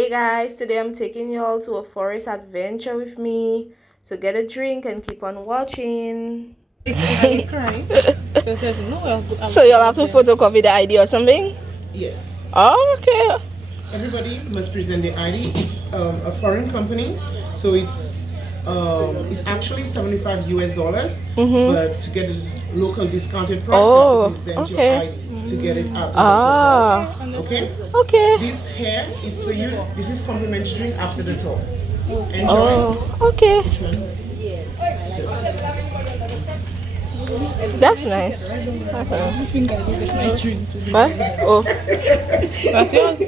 Hey guys, today I'm taking you all to a forest adventure with me. So get a drink and keep on watching. So you'll have to photocopy the ID or something? Yes. Oh, okay. Everybody must present the ID. It's a foreign company, so it's actually $75 US, but to get a local discounted price, you have to present your ID to get it out. Okay. Okay. This here is for you. This is complimentary drink after the tour. Enjoy. Oh, okay. That's nice. What? Oh. That's yours.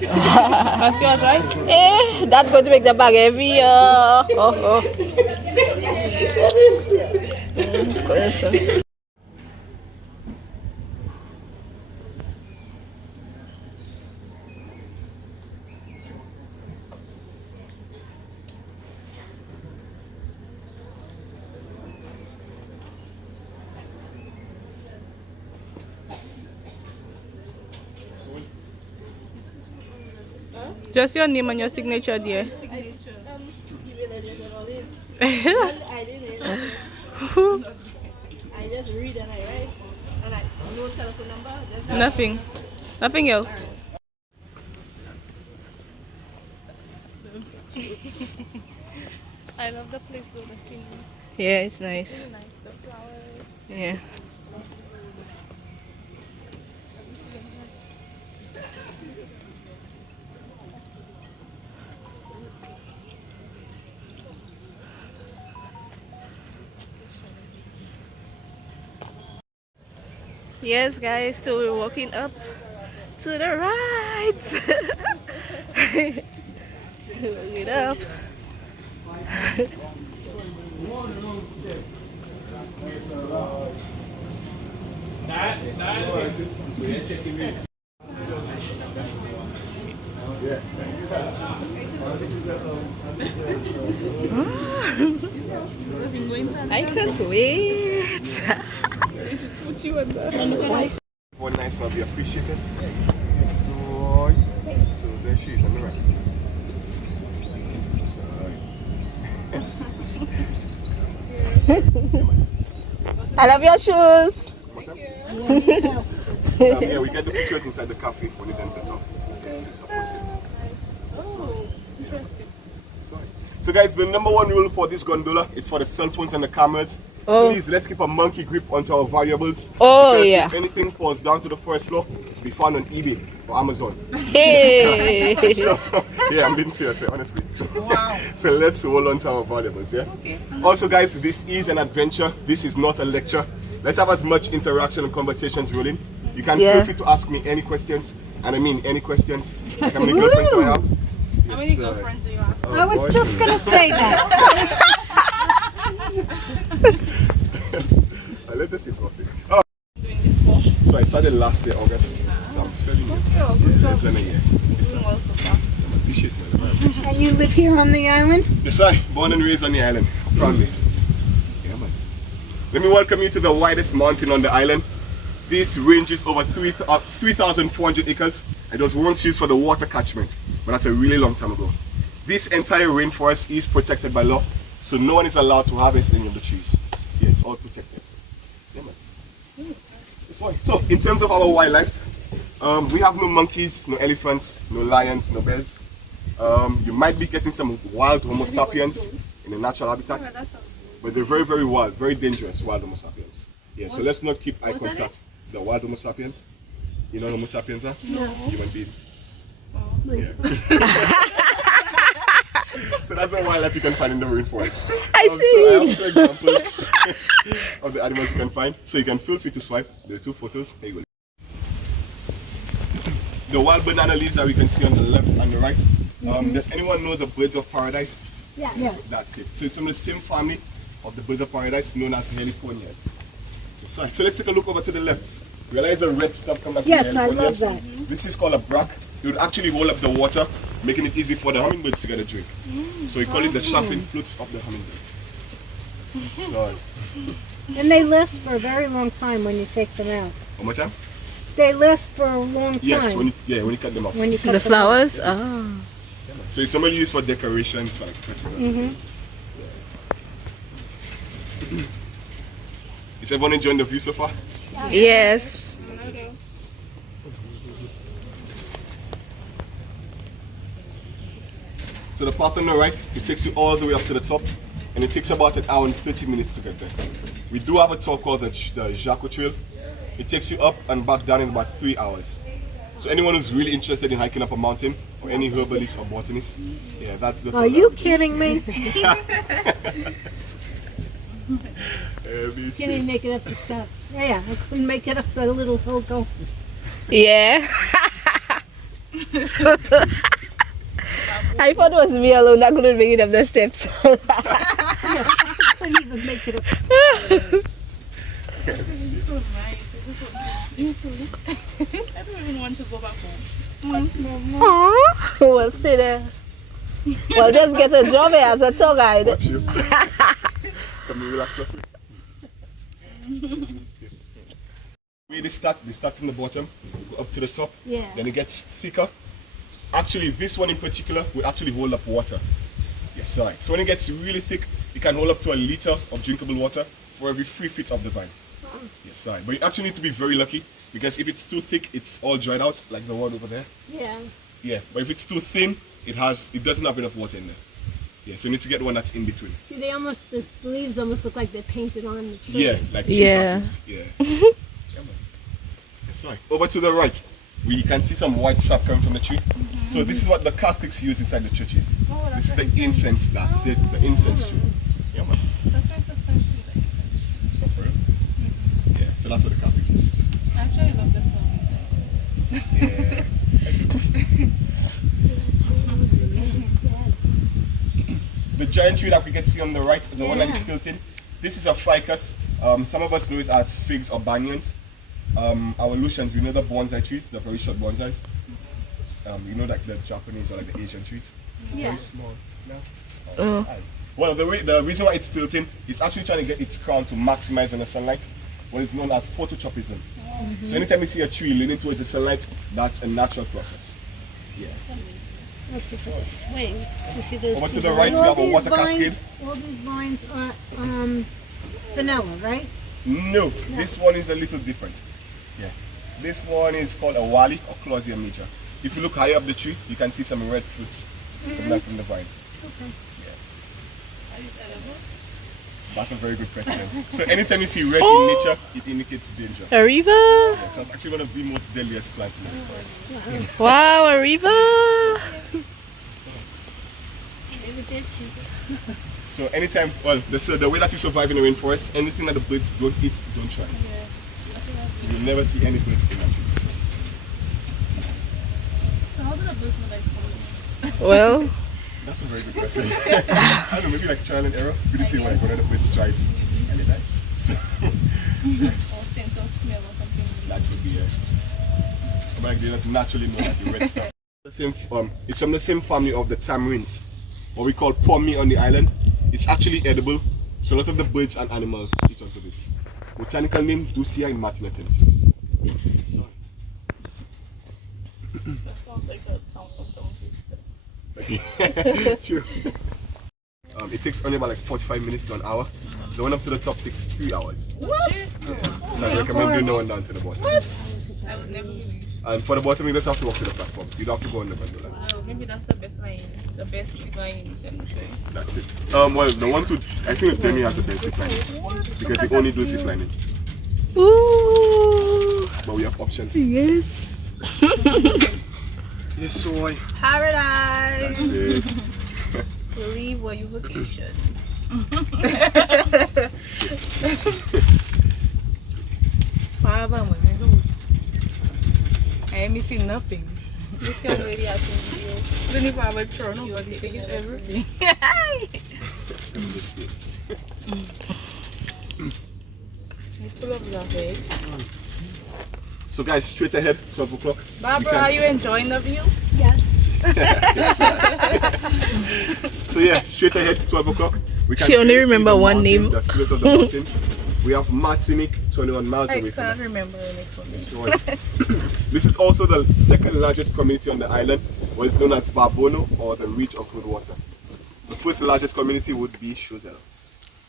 That's yours, right? Eh, that's going to make the bag heavy. Oh. Just your name and your signature, dear. I just read and I write, and I no telephone number. Nothing else. I love the place though, the scenery. Yeah, it's nice. Really nice. The flowers. Yeah. Yes guys, so we're walking up to the right. Walking up. I can't wait. Put you in there. One nice one, we appreciate it. So there she is on the right. I love your shoes. Yeah, we get the pictures inside the cafe when you then the top. It's a for sale. Oh, interesting. So guys, the number one rule for this gondola is for the cell phones and the cameras. Please, let's keep a monkey grip onto our valuables. Oh, yeah. If anything falls down to the first floor, to be found on eBay or Amazon. Hey. So, yeah, I'm being serious, honestly. Wow. So let's hold on to our valuables, yeah? Okay. Also guys, this is an adventure. This is not a lecture. Let's have as much interaction and conversations rolling. You can feel free to ask me any questions. And I mean any questions. Like how many girlfriends do I have? How many girlfriends do you have? I was just gonna say that. Let's just see something. Oh. So I started last year, August. So I'm feeling it. Yeah, it's been a year. Yes, Doing well so far. I appreciate it. And you live here on the island? Yes, I born and raised on the island, proudly. Yeah, man. Let me welcome you to the widest mountain on the island. This ranges over 3,400 acres. It was once used for the water catchment, but that's a really long time ago. This entire rainforest is protected by law, so no one is allowed to harvest any of the trees. Yeah, it's all protected. Yeah, man. That's why. So, in terms of our wildlife, we have no monkeys, no elephants, no lions, no bears. You might be getting some wild Homo sapiens in a natural habitat, but they're very, very wild, very dangerous wild Homo sapiens. Yeah, so let's not keep eye contact. The wild Homo sapiens. You know what Homo sapiens are? No. Human beings. Oh. Yeah. So that's a wildlife you can find in the rainforest. I see. So I have 2 examples of the animals you can find. So you can feel free to swipe. There are 2 photos. There you go. The wild banana leaves that we can see on the left and the right. Does anyone know the birds of paradise? Yeah. Yeah. That's it. So it's from the same family of the birds of paradise known as heliconias. So let's take a look over to the left. Realize the red stuff come back. Yes, I love that. This is called a brack. It would actually roll up the water, making it easy for the hummingbirds to get a drink. So we call it the shopping flutes of the hummingbirds. So, And they last for a very long time when you take them out. one more time? they last for a long time. Yes, when you cut them off. When you cut The them flowers? off. Oh. So it's somebody used for decorations, like festivals. Is everyone enjoying the view so far? Yes. So the path on the right, it takes you all the way up to the top, and it takes about an hour and 30 minutes to get there. We do have a tour called the Jaco Trail. It takes you up and back down in about 3 hours. So anyone who's really interested in hiking up a mountain, or any herbalist or botanist, yeah, that's the tour. Are you kidding me? Can't even make it up the steps. Yeah, I couldn't make it up the little hill go. Yeah. I thought it was me alone that couldn't make it up the steps. I couldn't even make it up. This is so nice. This is so beautiful. I don't even want to go back home. Aww. We'll stay there. We'll just get a job here as a tour guide. Watch you. Come and relax. Where they start from the bottom, go up to the top, Yeah. then it gets thicker. Actually, this one in particular will actually hold up water. Yes, sorry. So when it gets really thick, it can hold up to 1 liter of drinkable water for every 3 feet of the vine. Yes, sorry. But you actually need to be very lucky, because if it's too thick, it's all dried out, like the one over there. Yeah. Yeah, but if it's too thin, it doesn't have enough water in there. Yeah, so you need to get one that's in between. See, the leaves almost look like they're painted on the tree. Yeah, like Yeah. tattoos. Yeah. Yeah, man. That's right. Over to the right, we can see some white sap coming from the tree. So this is what the Catholics use inside the churches. This is the incense. That's it. The incense tree. Yeah, man. That's like the first thing. Oh, for real? Yeah. So that's what the Catholics use. I actually love this one. Yeah. The giant tree that we can see on the right, the one that is tilting, this is a ficus. Some of us know it as figs or banyans. Our Lucians, we know the bonsai trees, the very short bonsais. You know, like the Japanese or like the Asian trees. Yeah. Very small. No? Oh. Well, the reason why it's tilting is actually trying to get its crown to maximize on the sunlight. What is known as phototropism. So anytime you see a tree leaning towards the sunlight, that's a natural process. Yeah. Let's see for the swing. You see those Over to two the vines? right, we have a All water these vines- cascade. All these vines are vanilla, right? No, this one is a little different. Yeah. This one is called a wali or Clausia major. If you look higher up the tree, you can see some red fruits coming out from the vine. Okay. That's a very good question. So anytime you see red in nature, it indicates danger. Arriva. Yeah, so it's actually one of the most deadliest plants in the forest. Wow, Arriva. So anytime, well, the way that you survive in the rainforest, anything that the birds don't eat, don't try. So you'll never see any birds in that tree. So how do the birds know that it's coming? Well, That's a very good question. I don't know, maybe like trial and error. We just see when one of the birds try it and they die. So Or sense of smell or something. that could be but like they just naturally know that the red stuff. It's from the same family of the tamarins, what we call pommy on the island. It's actually edible, so a lot of the birds and animals eat onto this. Botanical name Ducia martinatensis. So, That sounds like a town of donkeys. true. It takes only about like 45 minutes to an hour. The one up to the top takes 3 hours. What? Yeah. So I recommend doing the one down to the bottom. What? I would never believe. And for the bottom, you just have to walk to the platform. You don't have to go on the gondola. Wow, maybe that's the best line. The best line in this industry. That's it. Well, the one to I think Demi has the best zip lining because he only does zip lining. ooh, But we have options. yes. Yes, soy. Paradise! That's it. Leave where you vacation. I ain't missing nothing. This young lady has a video. Even if I have a turn, you are taking everything. You're full of love, eh? So guys, straight ahead, 12 o'clock. Barbara, are you enjoying the view? Yes. So yeah, straight ahead, 12 o'clock. We can She only clearly see remember the one mountain, name. the silhouette of the mountain. We have Martinique, 21 miles I away from can't us. remember the next one. So, this is also the second largest community on the island, what is known as Barbono, or the Reach of Good Water. The first largest community would be Choiseul.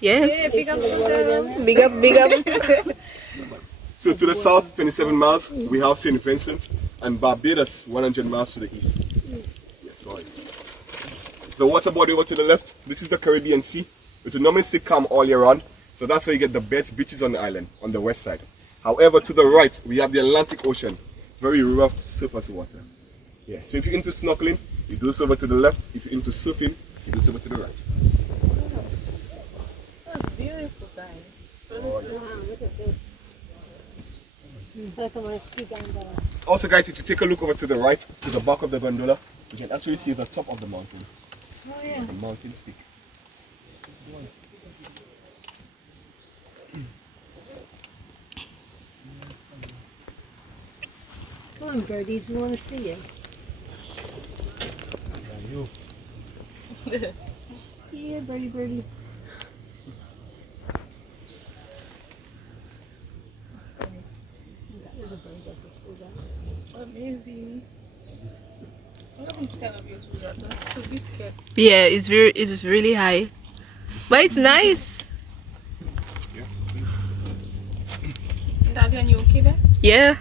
Yes. Big up Choiseul. Big up, big up. So to the south, 27 miles, we have St. Vincent, and Barbados, 100 miles to the east. Yes, sorry. The water body over to the left, this is the Caribbean Sea. It will normally stay calm all year round, so that's why you get the best beaches on the island, on the west side. However, to the right, we have the Atlantic Ocean, very rough surface water. Yeah. So if you're into snorkeling, you do so over to the left. If you're into surfing, you do so over to the right. That's beautiful, guys. Look at this. Like I want to ski down there. Also, guys, if you take a look over to the right, to the back of the gondola, you can actually see the top of the mountain. Oh yeah. The mountain's peak. Come on, birdies, we want to see you. Yeah, birdie, birdie. Amazing. I'm scared of you too, Rata. So be scared. Yeah, it's really high. But it's nice. Daddy, are you okay there? Yeah.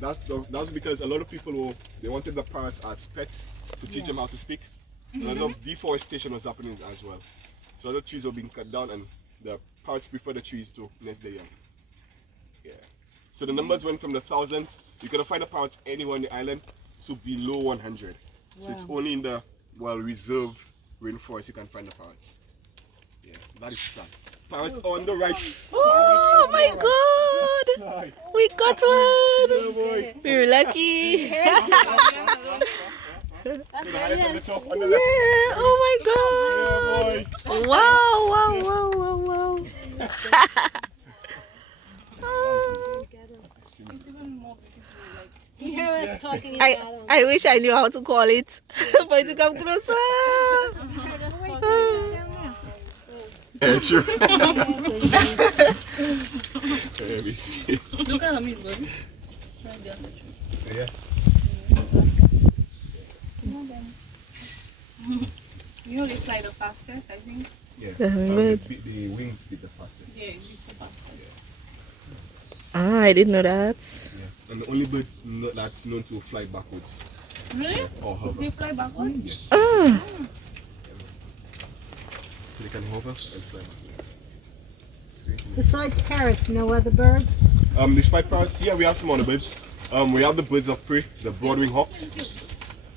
That's because a lot of people they wanted the parrots as pets to teach them how to speak. A lot of deforestation was happening as well. So a lot of trees were being cut down, and the parrots prefer the trees to nest their young. Yeah. So the numbers went from the thousands. You can find the parrots anywhere on the island to below 100. So it's only in the reserved rainforest you can find the parrots. Yeah, that is sad. Parrots on the right. Oh my God! Yes, We got one! yeah, boy. We're lucky! So the highlight on the top, on the Yeah, left. oh my Yeah, God! boy. Wow, wow, wow, wow, wow. Oh. It's even more beautiful. Like, You hear us talking about them. I wish I knew how to call it for it to come closer. You heard us talking about them. Yeah, true. Let me see. look at how many good. Right there on the tree. Yeah. You know they fly the fastest, I think. Yeah. The hummingbird. The wings beat the fastest. Yeah, it's the fastest. Ah, I didn't know that. Yeah. And the only bird that's known to fly backwards Really? or hover. They fly backwards? Yes. Ah. So they can hover and fly backwards. Besides parrots, no other birds? The spike parrots, yeah, we have some other birds. We have the birds of prey, the broad-winged hawks.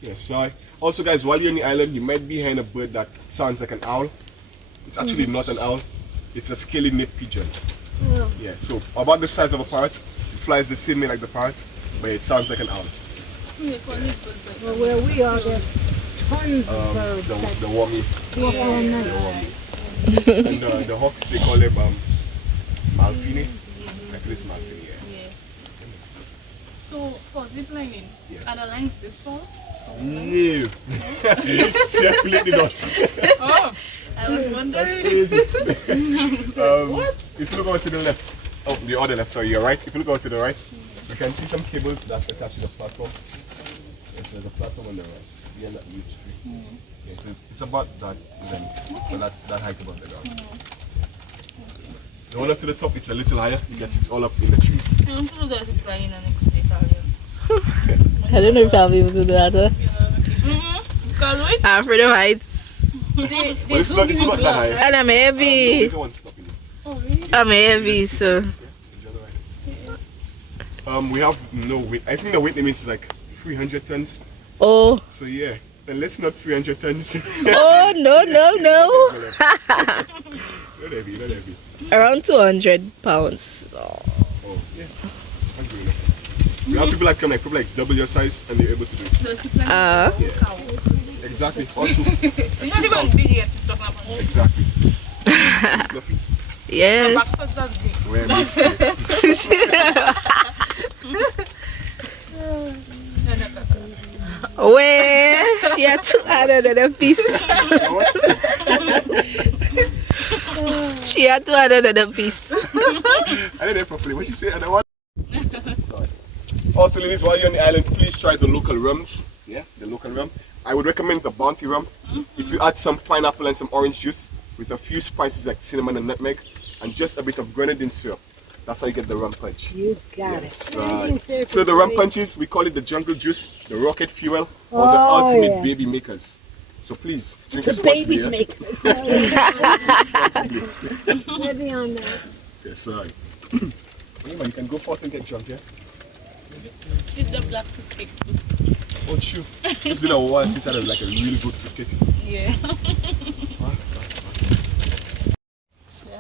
Yes, so also guys, while you're on the island, you might be hearing a bird that sounds like an owl. It's actually not an owl, it's a scaly-necked pigeon. Oh. Yeah, so about the size of a parrot, it flies the same way like the parrot, but it sounds like an owl. They call it birds like Well, where we are, there's tons of birds that The wormy. walk all night. And the hawks, they call them Malfini. I think it's Malfini, yeah. Yeah. So, for zip lining, Yeah. are the lines this tall? No. Definitely not. Oh, I was wondering. Crazy. If you look over to the left, oh, the other left, sorry, you're right. If you look over to the right, you can see some cables that attach to the platform. Yes, there's a platform on the right, behind that huge tree. Yeah, so it's about that length, or that height above the ground. The one up to the top, it's a little higher because it's all up in the trees. I want to do the zip lining and next day, Italian. I don't know if I'll be able to do that. Because wait, I'm afraid of heights. they But it's do not give you that glass, high. right? And I'm The heavy. little one's stopping you. Oh, really? I'm heavy, so. We have no weight. I think the weight limit is like 300 tons. Oh. So yeah, and let's not 300 tons. Oh, no, no, no. Not heavy, not heavy. Around 200 pounds. Oh. Oh, yeah. That's good enough. We have people that come like probably like double your size and they're able to do it. The zip lining Yeah. cow. Exactly. Or two. It's not even big yet to talk about. Exactly. It's fluffy. The Yes. backside that's big. Where we see. Where she had to add another piece. She had to add another piece. I didn't hear properly. What you say? And I want. Sorry. Also, ladies, while you're on the island, please try the local rums. Yeah, the local rum. I would recommend the Bounty rum. If you add some pineapple and some orange juice with a few spices like cinnamon and nutmeg and just a bit of grenadine syrup, that's how you get the rum punch. You got Yes. it. So the rum punches, we call it the jungle juice, the rocket fuel, or the ultimate baby makers. So please drink as much Baby beer. makers. Maybe on that. Yes, yeah, man, you can go forth and get drunk, yeah? Did the black fruitcake too. Oh, true. It's been a while since I had like a really good fruitcake. Yeah.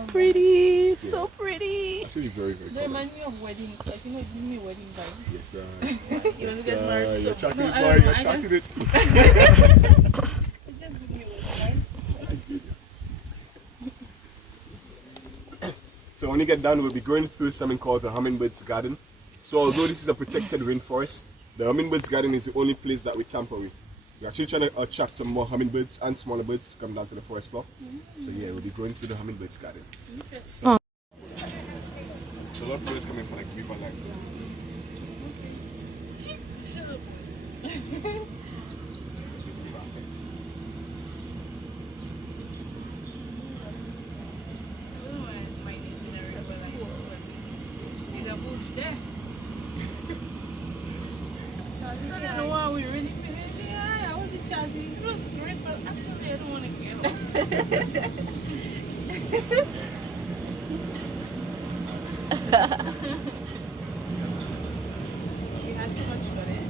Pretty, so pretty. Actually, very, very They cool. remind me of weddings, like you know, give me wedding vibes. Yes, sir. You want to get married? You're So, chatting no, it, I boy. don't know, You're I chatting just, it. it just give me wedding vibes. So when you get done, we'll be going through something called the Hummingbird's Garden. So although this is a protected rainforest, the Hummingbird's Garden is the only place that we tamper with. We're actually trying to attract some more hummingbirds and smaller birds to come down to the forest floor. So yeah, we'll be going through the Hummingbird's Garden. So, so a lot of birds coming for like beaver land. Shut up. I don't know why we really finished. Yeah, I was just charging. It was great, but actually I don't want to get off. We had too much fun, eh?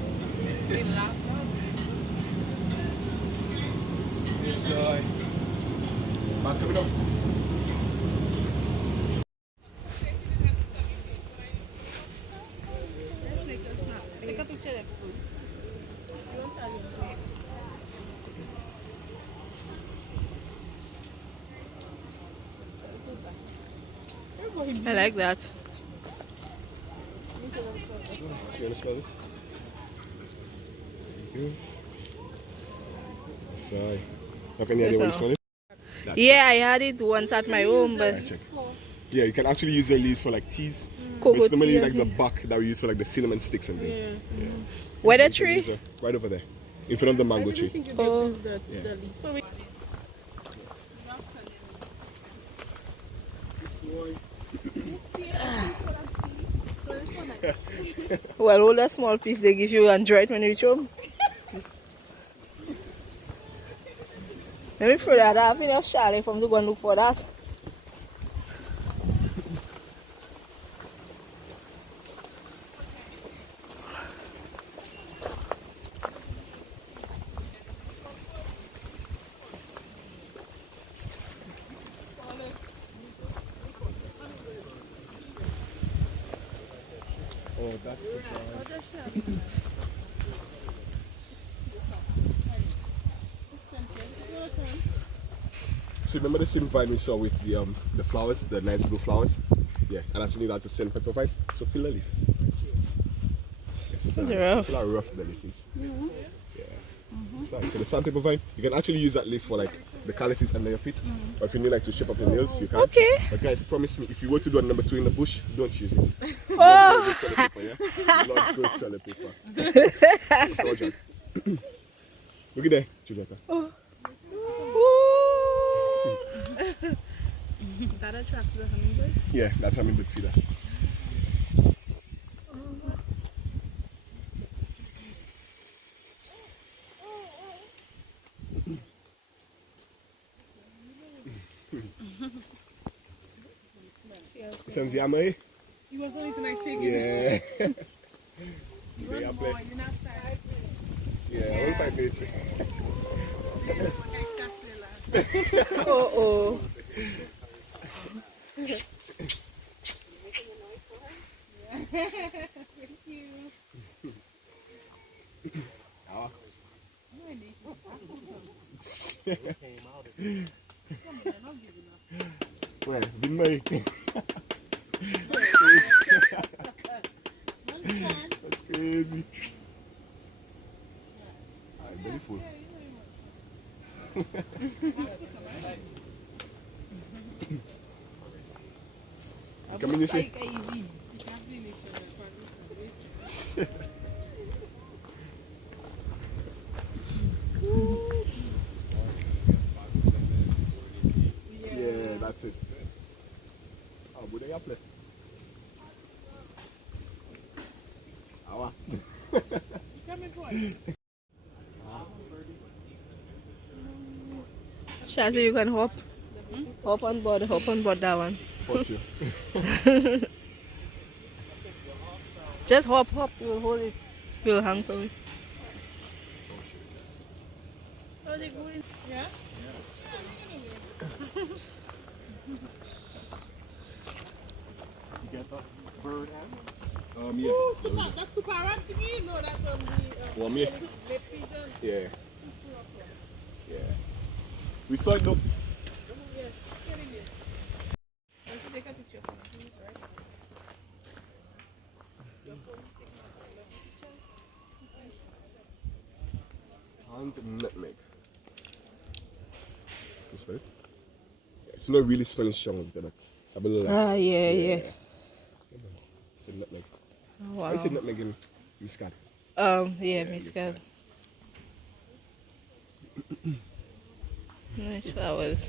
We laughed. Yes, sir. Man, coming up. Let's take a snap. Take a picture of food. You want to I like that. So you want to smell this? Yes, sir. How can you idea what you smell it? That's Yeah, I had it once at my home, but it. Check. Yeah, you can actually use the leaves for like teas. But cocoa it's normally tea. like the bark that we use for like the cinnamon sticks and things. Yeah. Where the You can tree? use it right over there, in front of the mango tree. Oh. Yeah. So we Well, all that small piece they give you and dry it when you reach home. Let me throw that. I have enough chalet from to go and look for that. Oh, that's the vine. So remember the same vine we saw with the flowers, the nice blue flowers? Yeah, and that's only that's the same pepper vine. So feel a leaf. Yes, rough. feel how rough the leaf is. Yeah. So the sandpaper vine, you can actually use that leaf for like the calluses under your feet. Or if you need like to shape up your nails, you can. Okay. But guys, promise me, if you go to do a number 2 in the bush, don't use this. Oh. Not good toilet paper, yeah? Not good toilet paper. It's all junk. Look at there, Julieta. that attracts the hummingbird. Yeah, that's hummingbird feeder. Sounds yummy. You was only tonight taking Yeah. You want more, you're not tired. Yeah, only 5 minutes. Oh. Well, been my. That's crazy. I'm very full. Come in, you see? Like easy. You can't finish it. Yeah, that's it. Oh, but they play. Awa. Come in twice. Shazzy, you can hop. Hop on board that one. Watch you. Just hop. You'll hold it. You'll hang from it. Oh, they go in. Yeah? Get that bird hand? Yeah. That's the parrots you mean? No, that's the One me? red pigeon. Yeah. Yeah. We saw it though. Yes, get in here. Let's take a picture for me, right? Your phone is taking a And nutmeg. You smell it? Yeah, it's not really smelling strong with that. Yeah. It's a nutmeg. Oh, wow. I say nutmeg in Muscat. Yeah, Miscal. Nice flowers.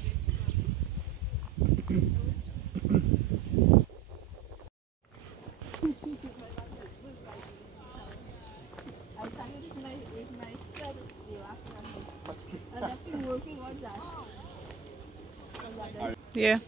Yeah.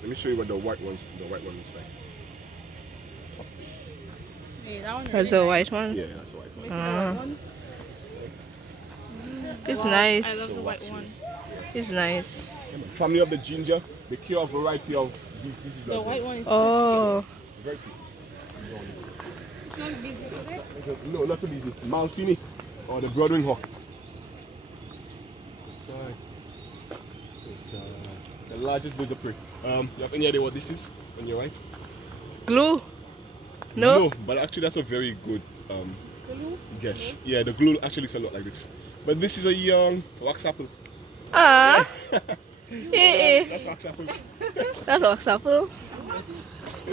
Let me show you what the white one looks like. Hey, that one That's a white one. Yeah, that's the white one. It's nice. I love the white one. It's nice. Family of the ginger, they cure a variety of diseases. The white one is Oh, Very pretty. it's not busy today. No, not so easy. Malfini or the Broadwing hawk. It's the largest bird of prey. You have any idea what this is on your right? glue? No? But actually that's a very good guess. Yeah, the glue actually looks a lot like this. But this is a young wax apple. Ah. Eh. That's wax apple. That's wax apple.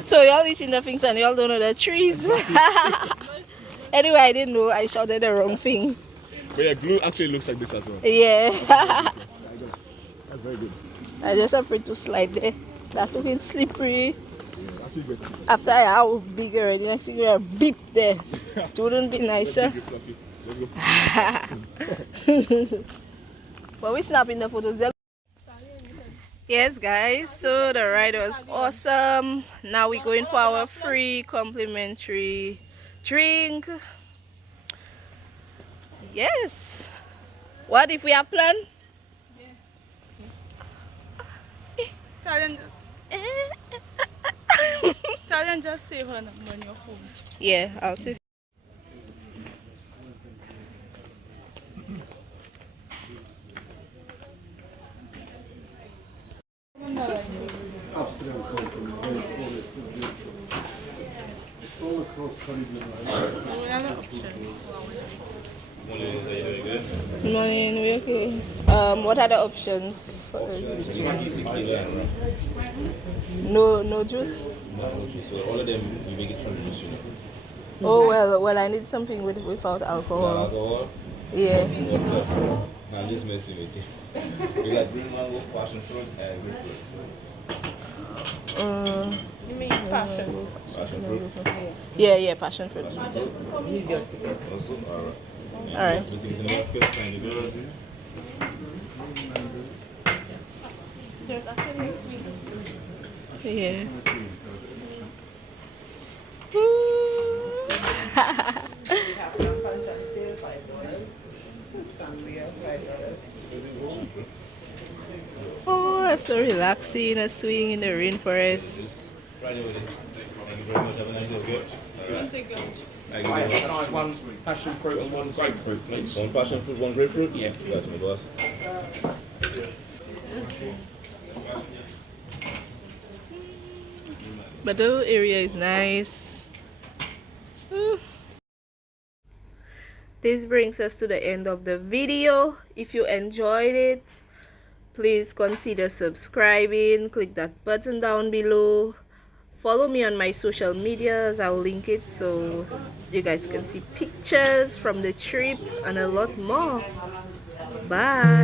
So y'all eating the things and y'all don't know the trees. Anyway, I didn't know. I shouted the wrong thing. But yeah, glue actually looks like this as well. Yeah. That's very good. I just afraid to slide there. That's looking slippery. Yeah, actually good. After I was big already, next thing you're beep there. It wouldn't be nicer. Let's go. But we snapping the photos there. Yes guys, so the ride was awesome. Now we're going for our free complimentary drink. Yes. What if we have plan? Tell them just save her number on your phone. Yeah, I'll take. Morning, we okay. What are the options? No juice. So all of them, you make it from juice. Oh well, I need something without alcohol. Alcohol. Yeah. I'm just messing with you. We got green mango, passion fruit, and grapefruit. You mean passion? Passion fruit. Yeah, passion fruit. Also, alright. Alright. Put things in the basket, find the girls. There's actually a sweet. Yeah. Oh, that's so relaxing, a swing in the rainforest. Friday with it. Thank you very much. Have a nice day. Okay? Alright. Take your chips. Thank you very much. Can I have one passion fruit and one grapefruit, please? One passion fruit, one grapefruit? Yeah. Gotcha, my boss. But the whole area is nice. Ooh. This brings us to the end of the video. If you enjoyed it, please consider subscribing. Click that button down below. Follow me on my social medias. I'll link it so you guys can see pictures from the trip and a lot more. Bye.